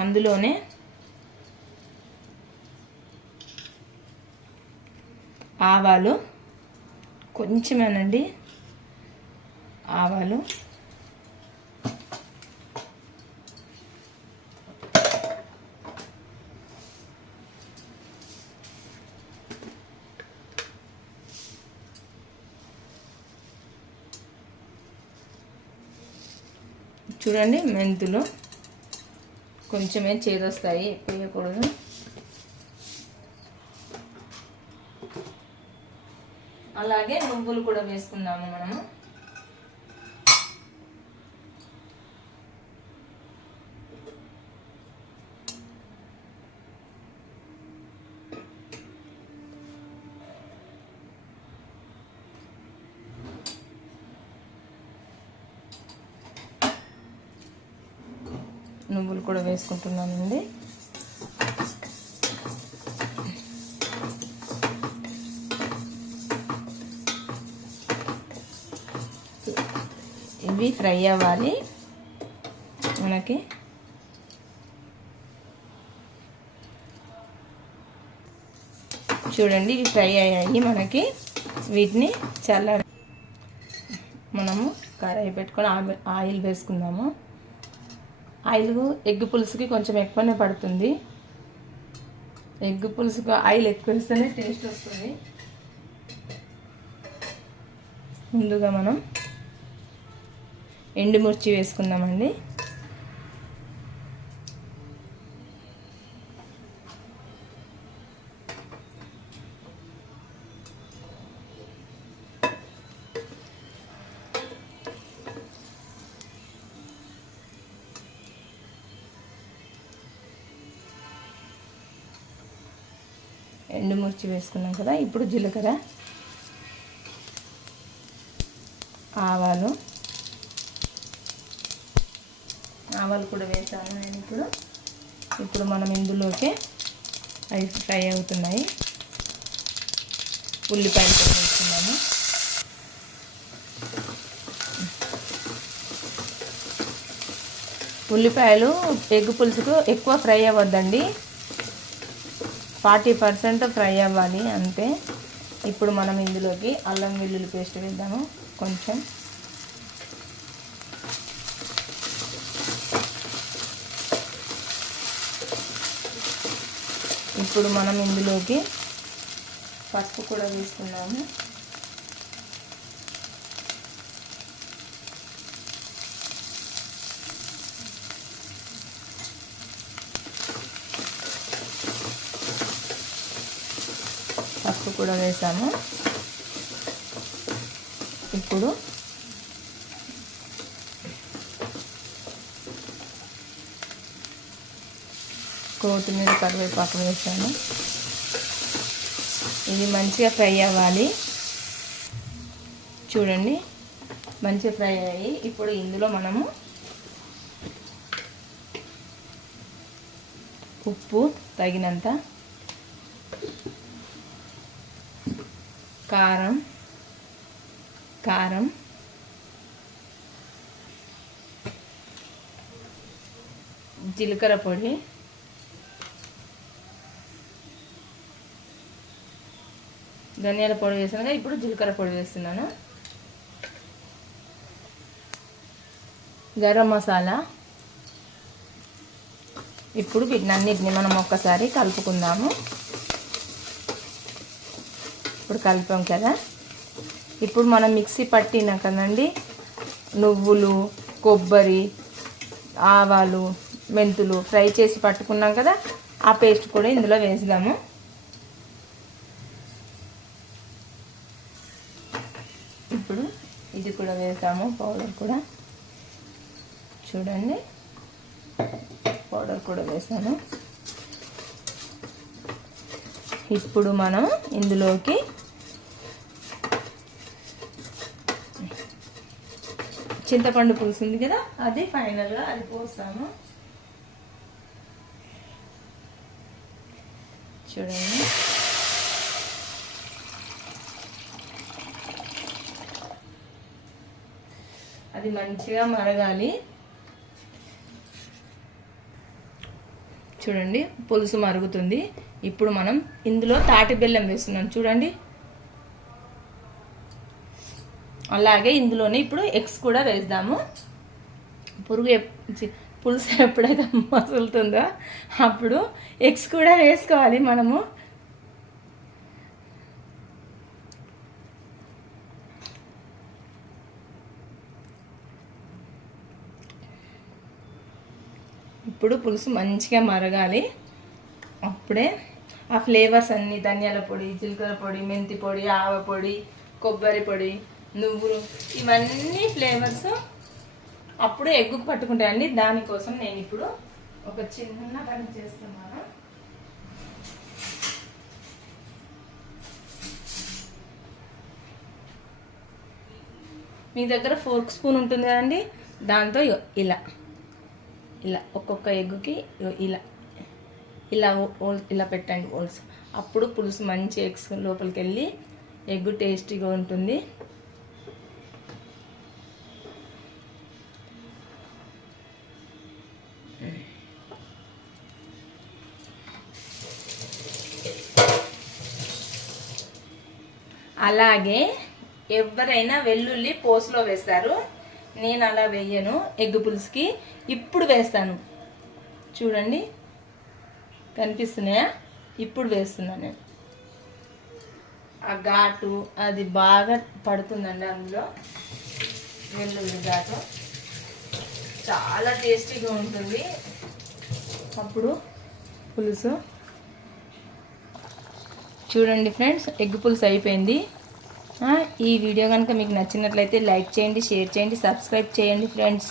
అందులోనే ఆవాలు కొంచెమేనండి, ఆవాలు, చూడండి మెంతులు కొంచెమే చేదొస్తాయి, ఎక్కువ వేయకూడదు. అలాగే నువ్వులు కూడా వేసుకుందాము మనము. నువ్వులు కూడా వేసుకుంటున్నానండి. ఇవి ఫ్రై అవ్వాలి మనకి. చూడండి ఇవి ఫ్రై అయ్యాయి మనకి. వీటిని మనము కడాయి పెట్టుకొని ఆయిల్ వేసుకుందాము. ఆయిల్ ఎగ్ పులుసుకి కొంచెం ఎక్కువనే పడుతుంది. ఎగ్ పులుసుకు ఆయిల్ ఎక్కువ వేస్తేనే టేస్ట్ వస్తుంది. ముందుగా మనం ఎండుమిర్చి వేసుకుందామండి. ఎండుమిర్చి వేసుకున్నాం కదా. ఇప్పుడు జీలకర్ర, ఆవాలు కూడా వేసాను నేను. ఇప్పుడు మనం ఇందులోకి అవి ఫ్రై అవుతున్నాయి. ఉల్లిపాయలు కూడా వేసుకున్నాము. ఉల్లిపాయలు ఎగ్ పులుసుకు ఎక్కువ ఫ్రై అవ్వద్దండి, 40% ఫ్రై అవ్వాలి అంతే. ఇప్పుడు మనం ఇందులోకి అల్లం వెల్లుల్లి పేస్ట్ వేద్దాము కొంచెం. ఇప్పుడు మనం ఇందులోకి పసుపు కూడా వేసుకున్నాము. పసుపు కూడా వేసాము. ఇప్పుడు కొత్తిమీర, కరివేపాకు వేసాను. ఇది మంచిగా ఫ్రై అవ్వాలి. చూడండి మంచిగా ఫ్రై అయ్యి ఇప్పుడు ఇందులో మనము ఉప్పు తగినంత, కారం, జీలకర్ర పొడి, ధనియాల పొడి వేసాను. ఇప్పుడు జీలకర్ర పొడి వేస్తున్నాను. గరం మసాలా. ఇప్పుడు వీటినన్నిటిని మనం ఒక్కసారి కలుపుకుందాము. ఇప్పుడు కలిపాం కదా. ఇప్పుడు మనం మిక్సీ పట్టినా కదండి నువ్వులు, కొబ్బరి, ఆవాలు, మెంతులు ఫ్రై చేసి పట్టుకున్నాం కదా, ఆ పేస్ట్ కూడా ఇందులో వేద్దాము. ఇప్పుడు ఇది కూడా వేసాము, పౌడర్ కూడా. చూడండి పౌడర్ కూడా వేసాను. ఇప్పుడు మనం ఇందులోకి చింతపండు పులుసు ఉంది కదా, అది ఫైనల్గా అది పోస్తాము. చూడండి అది మంచిగా మరగాలి. చూడండి పులుసు మరుగుతుంది. ఇప్పుడు మనం ఇందులో తాటి బెల్లం వేస్తున్నాం చూడండి. అలాగే ఇందులోనే ఇప్పుడు ఎగ్స్ కూడా వేద్దాము. పులుసు ఎప్పుడైతే మసులుతుందో అప్పుడు ఎగ్స్ కూడా వేసుకోవాలి మనము. ఇప్పుడు పులుసు మంచిగా మరగాలి. అప్పుడే ఆ ఫ్లేవర్స్ అన్నీ ధనియాల పొడి, జీలకర్ర పొడి, మెంతి పొడి, ఆవ పొడి, కొబ్బరి పొడి, నువ్వులు ఇవన్నీ ఫ్లేవర్స్ అప్పుడు ఎగ్గుకు పట్టుకుంటాయండి. దానికోసం నేను ఇప్పుడు ఒక చిన్న పని చేస్తున్నాను. మీ దగ్గర ఫోర్క్ స్పూన్ ఉంటుంది కదండి, దాంతో ఇలా ఇలా ఒక్కొక్క ఎగ్గుకి ఇలా ఇలా ఇలా పెట్టండి హోల్స్. అప్పుడు పులుసు మంచి ఎగ్స్ లోపలికి వెళ్ళి ఎగ్గు టేస్టీగా ఉంటుంది. అలాగే ఎవరైనా వెల్లుల్లి పోసులో వేస్తారు, నేను అలా వేయను. ఎగ్ పులుసుకి ఇప్పుడు వేస్తాను. చూడండి కనిపిస్తున్నాయా? ఇప్పుడు వేస్తున్నాను నేను. ఆ ఘాటు అది బాగా పడుతుందండి అందులో. వెల్లుల్లి ఘాటు చాలా టేస్టీగా ఉంటుంది అప్పుడు పులుసు. చూడండి ఫ్రెండ్స్, ఎగ్ పులుసు అయిపోయింది. ఈ వీడియో కనుక మీకు నచ్చినట్లయితే లైక్ చేయండి, షేర్ చేయండి, సబ్స్క్రైబ్ చేయండి ఫ్రెండ్స్.